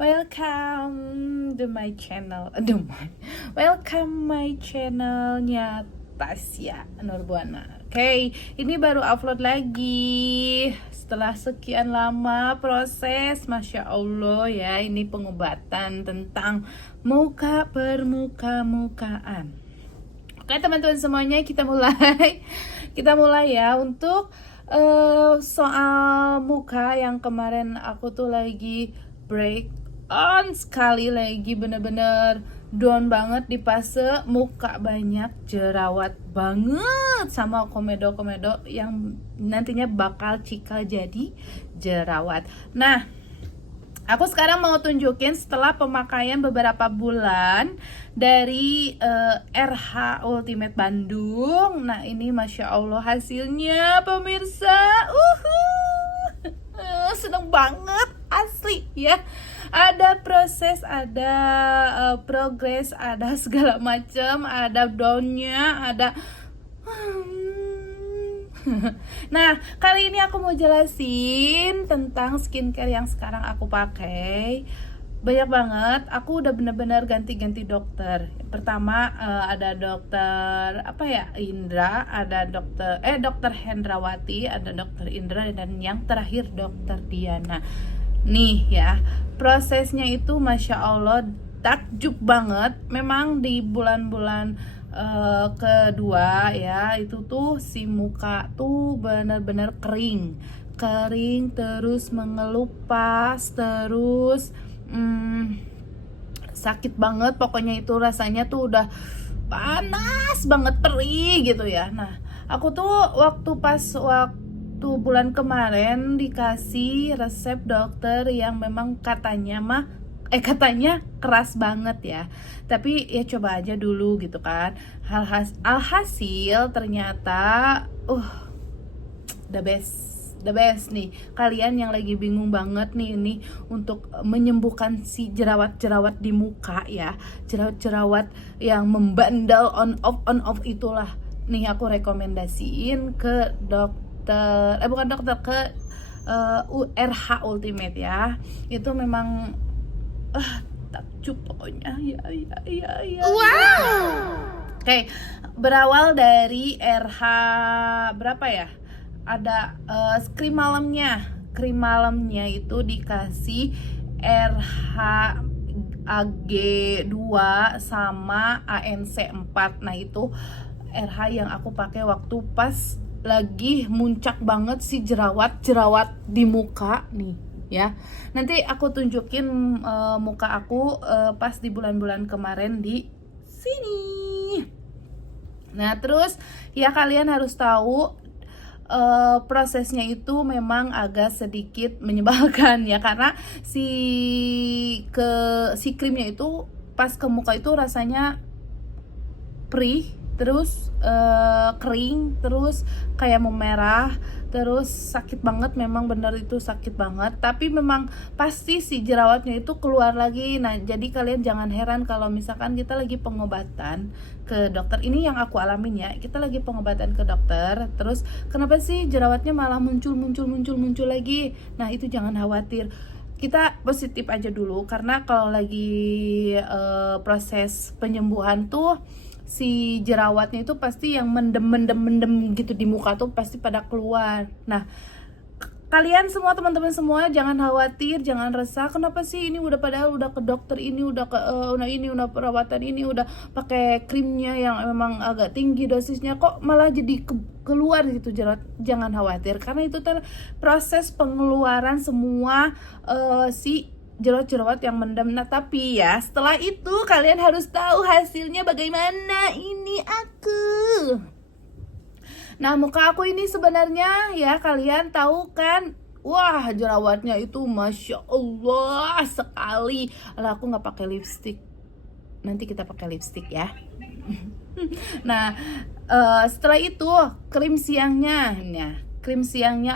welcome to my channel. Welcome my channelnya Tasya Nurbuana. Oke, ini baru upload lagi setelah sekian lama proses. Masya Allah ya, ini pengobatan tentang muka permukaan. Oke teman-teman semuanya, kita mulai ya untuk soal muka yang kemarin aku tuh lagi break on sekali, lagi bener-bener down banget di fase muka banyak jerawat banget sama komedo-komedo yang nantinya bakal cikal jadi jerawat. Nah, aku sekarang mau tunjukin setelah pemakaian beberapa bulan dari RH Ultimate Bandung. Nah, ini Masya Allah hasilnya pemirsa. Seneng banget asli ya. Ada proses, ada progres, ada segala macam, ada downnya, ada Nah, kali ini aku mau jelasin tentang skincare yang sekarang aku pakai. Banyak banget, aku udah bener-bener ganti-ganti dokter. Pertama ada dokter Indra, ada dokter Hendrawati, ada dokter Indra, dan yang terakhir dokter Diana. Nih ya, prosesnya itu Masya Allah takjub banget. Memang di bulan-bulan kedua ya, itu tuh si muka tuh benar-benar kering terus mengelupas, terus sakit banget. Pokoknya itu rasanya tuh udah panas banget, perih gitu ya. Nah, aku tuh waktu bulan kemarin dikasih resep dokter yang memang katanya keras banget ya, tapi ya coba aja dulu gitu kan. Alhasil ternyata the best nih. Kalian yang lagi bingung banget nih ini untuk menyembuhkan si jerawat-jerawat di muka ya, jerawat-jerawat yang membandel on off itulah. Nih aku rekomendasiin ke RH Ultimate ya. Itu memang takjub pokoknya ya. Wow. Oke, berawal dari RH berapa ya? Ada krim malamnya itu dikasih RH AG2 sama ANC4. Nah, itu RH yang aku pakai waktu pas lagi muncak banget si jerawat di muka nih ya. Nanti aku tunjukin muka aku pas di bulan-bulan kemarin di sini. Nah, terus ya kalian harus tahu prosesnya itu memang agak sedikit menyebalkan ya, karena si krimnya itu pas ke muka itu rasanya perih, terus kering, terus kayak memerah, terus sakit banget. Memang benar itu sakit banget, tapi memang pasti si jerawatnya itu keluar lagi. Nah, jadi kalian jangan heran kalau misalkan kita lagi pengobatan ke dokter. Ini yang aku alamin ya, kita lagi pengobatan ke dokter, terus kenapa sih jerawatnya malah muncul lagi. Nah, itu jangan khawatir, kita positif aja dulu, karena kalau lagi proses penyembuhan tuh si jerawatnya itu pasti yang mendem gitu di muka tuh pasti pada keluar. Nah, kalian semua, teman-teman semua, jangan khawatir, jangan resah. Kenapa sih ini udah ke dokter ini, udah perawatan ini, udah pakai krimnya yang memang agak tinggi dosisnya, kok malah jadi keluar gitu jerawat? Jangan khawatir, karena itu proses pengeluaran semua si jerawat-jerawat yang mendem. Nah, tapi ya setelah itu kalian harus tahu hasilnya bagaimana. Ini aku. Nah, muka aku ini sebenarnya ya, kalian tahu kan, wah jerawatnya itu Masya Allah sekali. Aku nggak pakai lipstick, nanti kita pakai lipstick ya. Nah, setelah itu krim siangnya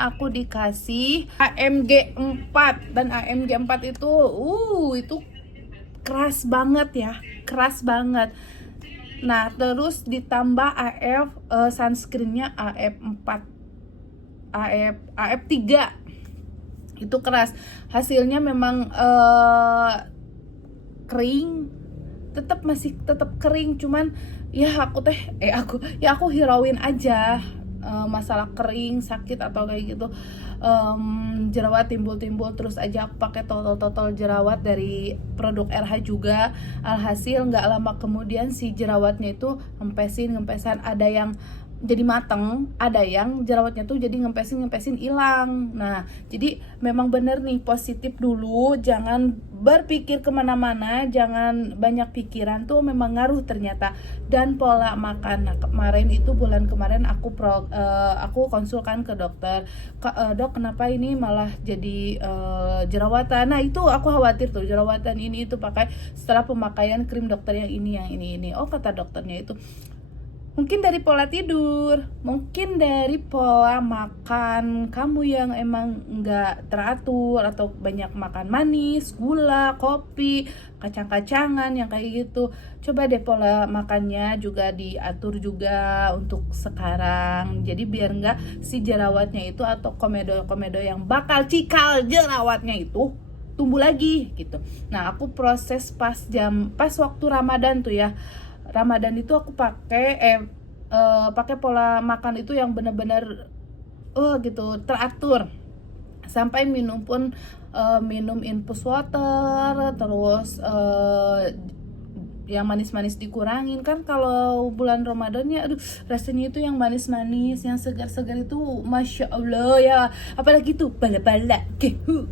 aku dikasih AMG 4, dan AMG 4 itu keras banget ya, keras banget. Nah, terus ditambah sunscreennya AF 3. itu keras. Hasilnya memang kering, masih tetap kering, cuman ya aku hirauin aja masalah kering, sakit atau kayak gitu. Jerawat timbul-timbul terus aja aku pakai total jerawat dari produk RH juga. Alhasil nggak lama kemudian si jerawatnya itu ngempesan, ada yang jadi mateng, ada yang jerawatnya tuh jadi ngempesin hilang. Nah, jadi memang bener nih, positif dulu, jangan berpikir kemana-mana, jangan banyak pikiran, tuh memang ngaruh ternyata. Dan pola makan. Nah, bulan kemarin aku konsulkan ke dokter, dok kenapa ini malah jadi jerawatan. Nah, itu aku khawatir tuh, jerawatan ini itu pakai setelah pemakaian krim dokter yang ini. Oh, kata dokternya itu mungkin dari pola tidur, mungkin dari pola makan kamu yang emang nggak teratur, atau banyak makan manis, gula, kopi, kacang-kacangan yang kayak gitu. Coba deh pola makannya juga diatur juga untuk sekarang. Jadi biar nggak si jerawatnya itu atau komedo yang bakal cikal jerawatnya itu tumbuh lagi gitu. Nah, aku proses pas waktu Ramadan tuh ya. Ramadan itu aku pakai pola makan itu yang benar-benar gitu teratur, sampai minum pun minum infus water, terus yang manis-manis dikurangin. Kan kalau bulan Ramadannya rasanya itu yang manis-manis, yang segar-segar itu Masya Allah ya, apalagi tuh bala-bala kehu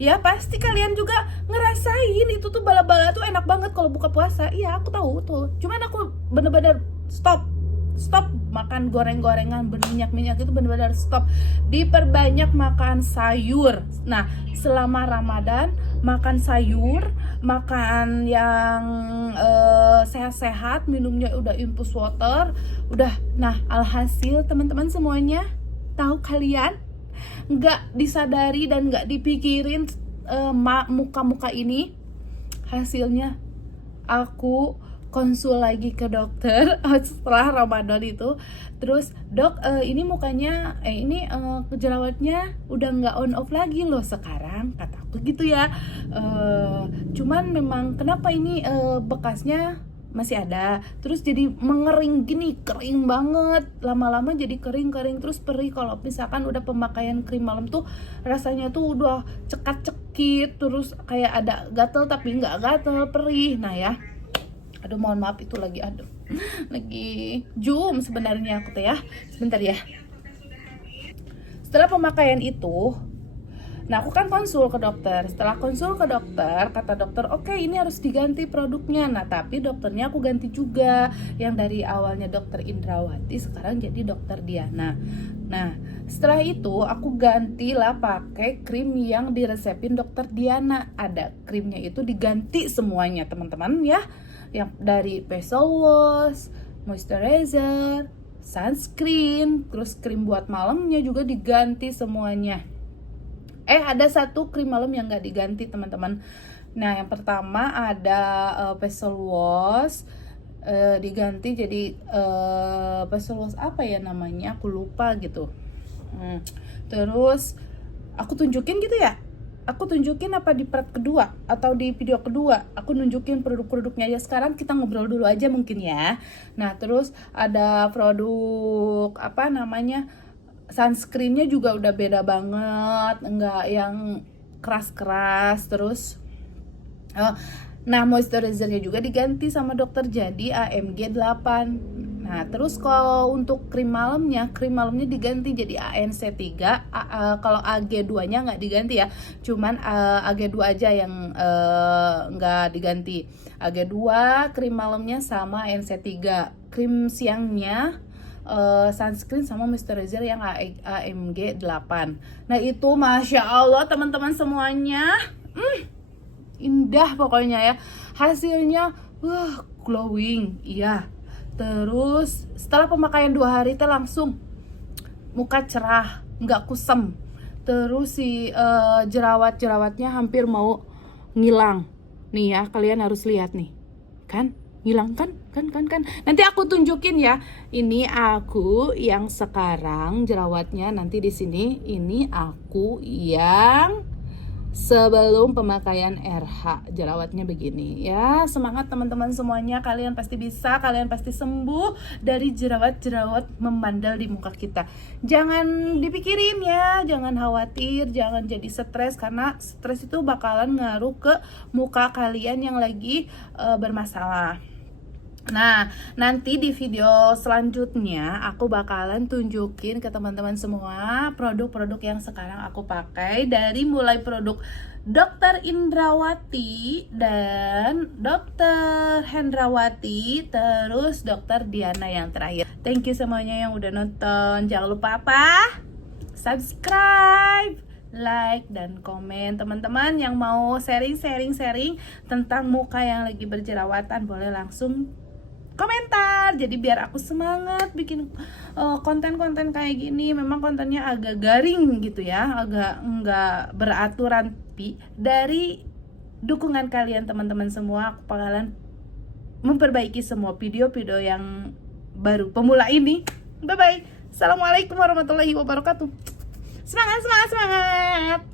ya pasti kalian juga ngerasain itu tuh, bala-bala tuh enak banget kalau buka puasa. Iya aku tahu tuh, cuman aku bener-bener stop makan goreng-gorengan berminyak-minyak, itu benar-benar stop. Diperbanyak makan sayur. Nah, selama Ramadan makan sayur, makan yang sehat-sehat, minumnya udah infus water, udah. Nah, alhasil teman-teman semuanya, tahu kalian, nggak disadari dan nggak dipikirin muka-muka ini, hasilnya aku konsul lagi ke dokter setelah Ramadan itu. Terus dok, ini mukanya jerawatnya udah nggak on off lagi loh sekarang, kata aku gitu ya. Cuman memang kenapa ini bekasnya masih ada, terus jadi mengering gini, kering banget, lama-lama jadi kering terus perih. Kalau misalkan udah pemakaian krim malam tuh rasanya tuh udah cekat-cekit, terus kayak ada gatel tapi nggak gatel, perih. Nah ya, aduh mohon maaf itu lagi zoom sebenarnya aku tuh ya, sebentar ya. Setelah pemakaian itu, nah aku kan konsul ke dokter. Setelah konsul ke dokter, kata dokter oke, ini harus diganti produknya. Nah tapi dokternya aku ganti juga, yang dari awalnya dokter Indrawati sekarang jadi dokter Diana. Nah setelah itu aku gantilah pakai krim yang diresepin dokter Diana. Ada krimnya itu diganti semuanya teman-teman ya, yang dari facial wash, moisturizer, sunscreen, terus krim buat malamnya juga diganti semuanya. Ada satu krim malam yang nggak diganti teman-teman. Nah yang pertama ada facial wash, diganti jadi facial wash apa ya namanya, aku lupa gitu. Terus aku tunjukin gitu ya, aku tunjukin apa di part kedua atau di video kedua, aku nunjukin produk-produknya ya. Sekarang kita ngobrol dulu aja mungkin ya. Nah terus ada produk apa namanya, sunscreennya juga udah beda banget, nggak yang keras-keras. Terus nah moisturizernya juga diganti sama dokter jadi AMG 8. Nah terus kalau untuk krim malamnya diganti jadi ANC 3. Kalau AG 2 nya nggak diganti ya, cuman AG 2 aja yang nggak diganti. AG 2 krim malamnya sama ANC 3, krim siangnya sunscreen sama moisturizer yang AMG 8. Nah itu Masya Allah teman-teman semuanya, indah pokoknya ya. Hasilnya glowing, iya. Terus setelah pemakaian 2 hari itu langsung muka cerah, nggak kusem. Terus si jerawatnya hampir mau ngilang. Nih ya, kalian harus lihat nih, kan? Hilang kan? Nanti aku tunjukin ya. Ini aku yang sekarang jerawatnya nanti di sini. Ini aku yang sebelum pemakaian RH, jerawatnya begini ya. Semangat teman-teman semuanya, kalian pasti bisa, kalian pasti sembuh dari jerawat-jerawat memandal di muka kita. Jangan dipikirin ya, jangan khawatir, jangan jadi stres, karena stres itu bakalan ngaruh ke muka kalian yang lagi bermasalah. Nah, nanti di video selanjutnya aku bakalan tunjukin ke teman-teman semua produk-produk yang sekarang aku pakai, dari mulai produk Dr. Indrawati dan Dr. Hendrawati, terus Dr. Diana yang terakhir. Thank you semuanya yang udah nonton. Jangan lupa apa? Subscribe, like, dan komen. Teman-teman yang mau sharing tentang muka yang lagi berjerawatan, boleh langsung komentar, jadi biar aku semangat bikin konten-konten kayak gini. Memang kontennya agak garing gitu ya, agak nggak beraturan, tapi dari dukungan kalian teman-teman semua, aku bakalan memperbaiki semua video-video yang baru pemula ini. Bye bye, assalamualaikum warahmatullahi wabarakatuh. Semangat.